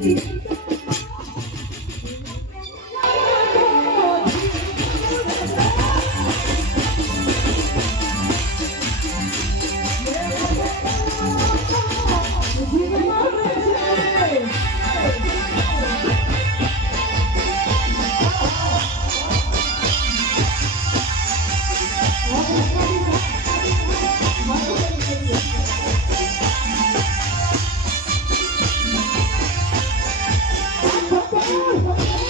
Oh, જણી